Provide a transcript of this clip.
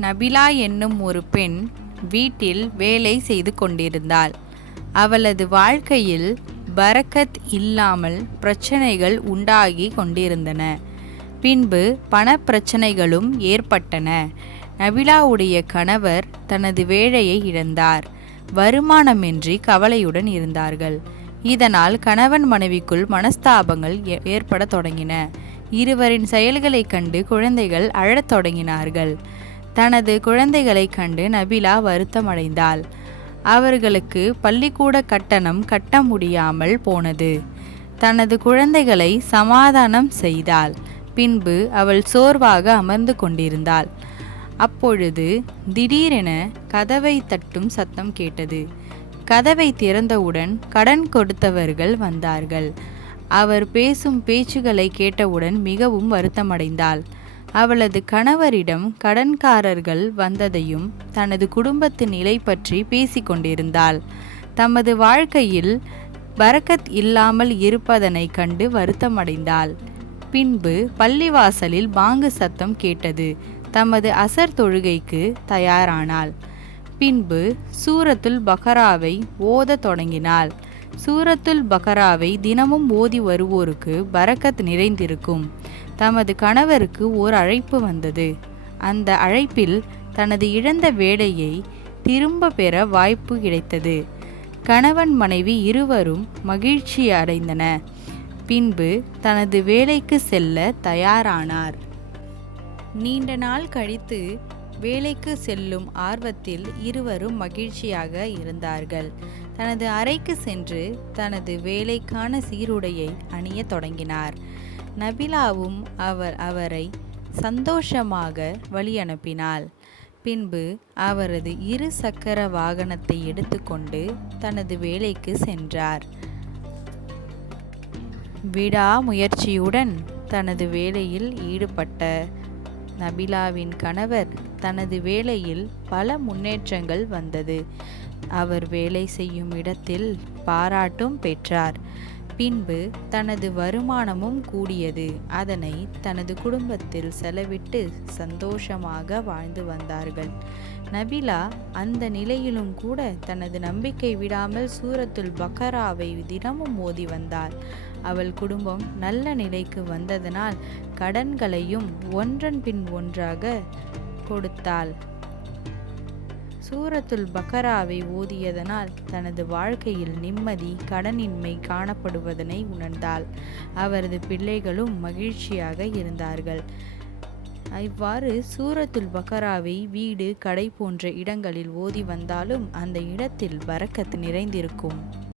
Nabila என்னும் ஒரு பெண் வீட்டில் வேலை செய்து கொண்டிருந்தாள். அவளது வாழ்க்கையில் பரக்கத் இல்லாமல் பிரச்சனைகள் உண்டாகி கொண்டிருந்தன. பின்பு பணப்பிரச்சனைகளும் ஏற்பட்டன. நபிலாவுடைய கணவர் தனது வேலையை இழந்தார். வருமானமின்றி கவலையுடன் இருந்தார்கள். இதனால் கணவன் மனைவிக்குள் மனஸ்தாபங்கள் ஏற்பட தொடங்கின. இருவரின் செயல்களை கண்டு குழந்தைகள் அழத் தொடங்கினார்கள். தனது குழந்தைகளை கண்டு நபிலா வருத்தமடைந்தாள். அவர்களுக்கு பள்ளிக்கூட கட்டணம் கட்ட முடியாமல் போனது. தனது குழந்தைகளை சமாதானம் செய்தாள். பின்பு அவள் சோர்வாக அமர்ந்து கொண்டிருந்தாள். அப்பொழுது திடீரென கதவை தட்டும் சத்தம் கேட்டது. கதவை திறந்தவுடன் கடன் கொடுத்தவர்கள் வந்தார்கள். அவர் பேசும் பேச்சுகளை கேட்டவுடன் மிகவும் வருத்தமடைந்தாள். அவளது கணவரிடம் கடன்காரர்கள் வந்ததையும் தனது குடும்பத்து நிலை பற்றி பேசிக்கொண்டிருந்தாள். தமது வாழ்க்கையில் பரக்கத் இல்லாமல் இருப்பதனை கண்டு வருத்தமடைந்தாள். பின்பு பள்ளிவாசலில் பாங்கு சத்தம் கேட்டது. தமது அசர் தொழுகைக்கு தயாரானாள். பின்பு சூரத்துல் பகராவை ஓதத் தொடங்கினாள். சூரத்துல் பகராவை தினமும் ஓதி வருவோருக்கு பரக்கத் நிறைந்திருக்கும். தமது கணவருக்கு ஓர் அழைப்பு வந்தது. அந்த அழைப்பில் தனது இழந்த வேலையை திரும்ப பெற வாய்ப்பு கிடைத்தது. கணவன் மனைவி இருவரும் மகிழ்ச்சி அடைந்தன. பின்பு தனது வேலைக்கு செல்ல தயாரானார். நீண்ட நாள் கழித்து வேலைக்கு செல்லும் ஆர்வத்தில் இருவரும் மகிழ்ச்சியாக இருந்தார்கள். தனது அறைக்கு சென்று தனது வேலைக்கான சீருடையை அணிய தொடங்கினார். நபிலாவும் அவரை சந்தோஷமாக வழி அனுப்பினாள். பின்பு அவரது 2 சக்கர வாகனத்தை எடுத்துக்கொண்டு தனது வேலைக்கு சென்றார். விடாமுயற்சியுடன் தனது வேலையில் ஈடுபட்ட நபிலாவின் கணவர் தனது வேலையில் பல முன்னேற்றங்கள் வந்தது. அவர் வேலை செய்யும் இடத்தில் பாராட்டும் பெற்றார். பின்பு தனது வருமானமும் கூடியது. அதனை தனது குடும்பத்தில் செலவிட்டு சந்தோஷமாக வாழ்ந்து வந்தார்கள். நபிலா அந்த நிலையிலும் கூட தனது நம்பிக்கை விடாமல் சூரத்துல் பக்கராவை தினமும் ஓதி வந்தாள். அவள் குடும்பம் நல்ல நிலைக்கு வந்ததனால் கடன்களையும் ஒன்றன் பின் ஒன்றாக கொடுத்தாள். சூரத்துல் பக்கராவை ஓதியதனால் தனது வாழ்க்கையில் நிம்மதி, கடனின்மை காணப்படுவதனை உணர்ந்தாள். அவரது பிள்ளைகளும் மகிழ்ச்சியாக இருந்தார்கள். இவ்வாறு சூரத்துல் பக்கராவை வீடு, கடை போன்ற இடங்களில் ஓதி வந்தாலும் அந்த இடத்தில் பரக்கத் நிறைந்திருக்கும்.